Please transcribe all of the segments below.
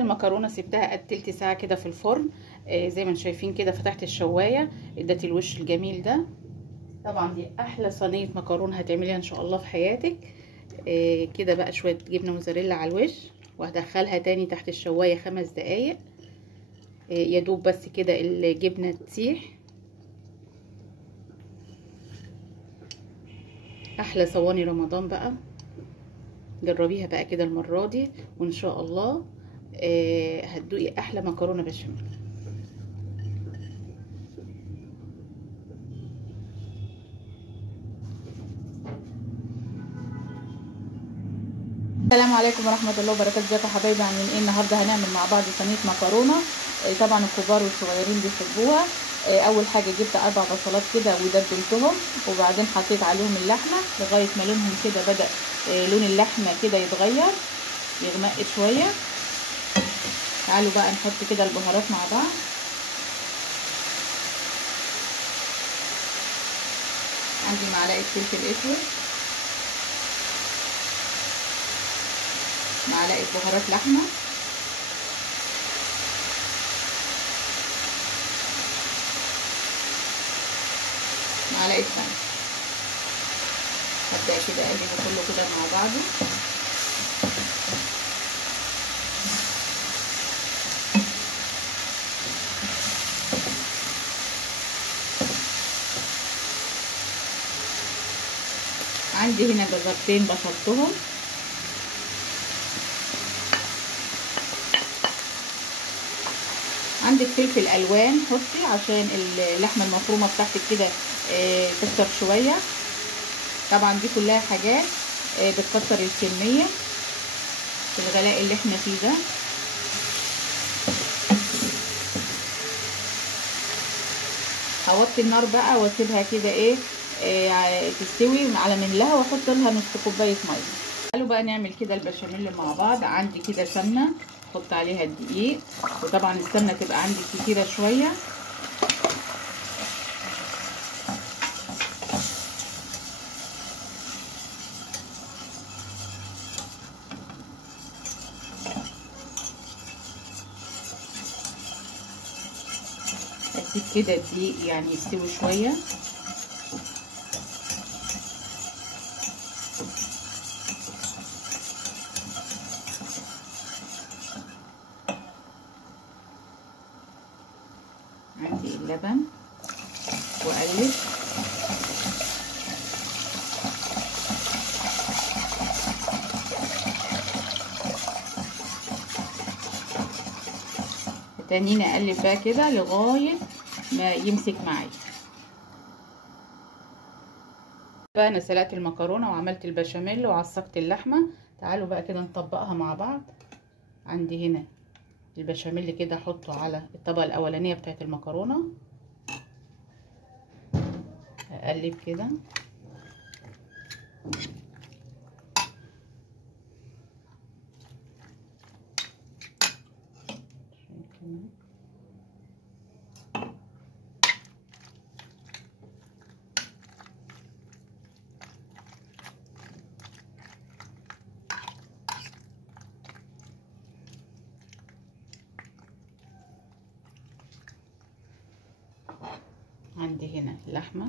المكرونه سبتها قد تلت ساعه كده في الفرن. زي ما انتم شايفين كده فتحت الشوايه ادت الوش الجميل ده. طبعا دي احلى صينيه مكرونه هتعمليها ان شاء الله في حياتك. كده بقى شويه جبنه موزاريلا على الوش، وهدخلها تاني تحت الشوايه 5 دقايق. يا دوب بس كده الجبنه تسيح. احلى صواني رمضان بقى، جربيها بقى كده المره دي وان شاء الله هتدوقي احلى مكرونه بشاميل. السلام عليكم ورحمه الله وبركاته. ازيكم يا حبايبي؟ عاملين ايه؟ النهارده هنعمل مع بعض صينيه مكرونه. طبعا الكبار والصغيرين بيحبوها. اول حاجه جبت 4 بصلات كده ودبلتهم، وبعدين حطيت عليهم اللحمه لغايه ما لونهم كده بدا لون اللحمه كده يتغير يغمق شويه. تعالوا بقى نحط كده البهارات مع بعض. عندي معلقه فلفل اسود، معلقه بهارات لحمه، معلقه ملح. هبدا كده اقلبه كله كده مع بعضه. عندي هنا جزرتين بشرتهم، عندك فلفل الوان حطي عشان اللحمه المفرومه بتاعتك كده تكتر شويه. طبعا دي كلها حاجات بتكتر الكميه في الغلاء اللي احنا فيه ده. هوطي النار بقى واسيبها كده تستوي على مهلها، واحط لها نص كوبايه ميه. تعالوا بقى نعمل كده البشاميل مع بعض. عندي كده سمنه احط عليها الدقيق، وطبعا السمنه تبقى عندك كتيره شويه. اسيب كده الدقيق يعني يستوي شويه. عندي اللبن واقلب. تانيين اقلب بقى كده لغايه ما يمسك معايا. بقى انا سلقت المكرونه وعملت البشاميل وعصقت اللحمه. تعالوا بقى كده نطبقها مع بعض. عندي هنا البشاميل كده احطه على الطبقه الاولانيه بتاعت المكرونه، اقلب كده. عندي هنا اللحمه،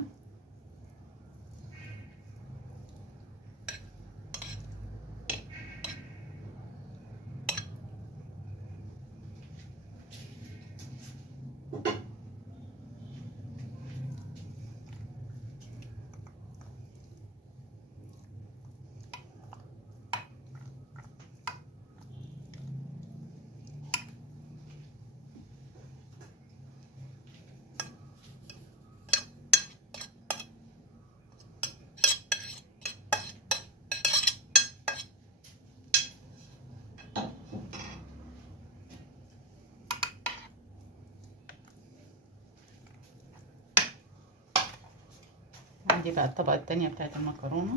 عندي بقى الطبقه التانية بتاعت المكرونه.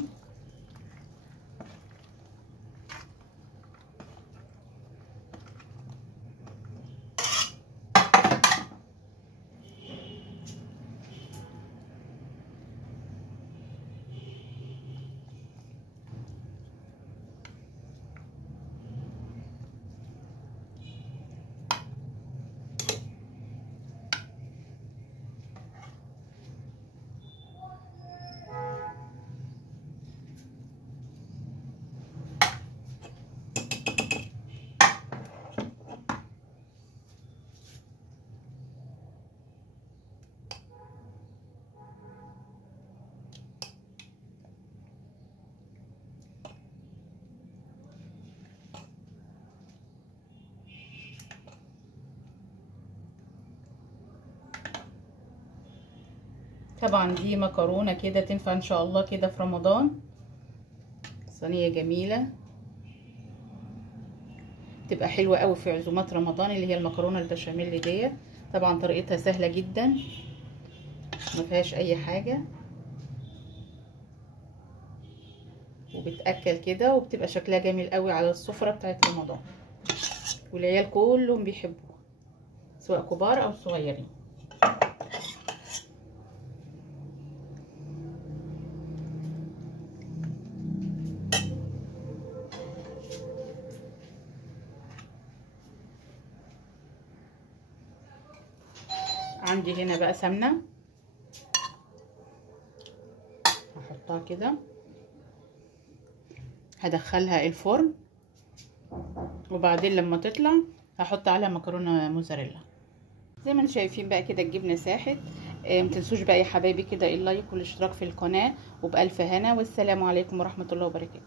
طبعا دي مكرونه كده تنفع ان شاء الله كده في رمضان، صينيه جميله تبقى حلوه قوي في عزومات رمضان، اللي هي المكرونه البشاميل ديت. طبعا طريقتها سهله جدا ما فيهاش اي حاجه، وبتاكل كده وبتبقى شكلها جميل قوي على السفره بتاعت رمضان، والعيال كلهم بيحبوها سواء كبار او صغيرين. عندي هنا بقى سمنه هحطها كده، هدخلها الفرن، وبعدين لما تطلع هحط عليها مكرونه موزاريلا. زي ما انتم شايفين بقى كده الجبنه ساحت. متنسوش بقى يا حبايبي كده اللايك والاشتراك في القناه، وبألف هنا، والسلام عليكم ورحمه الله وبركاته.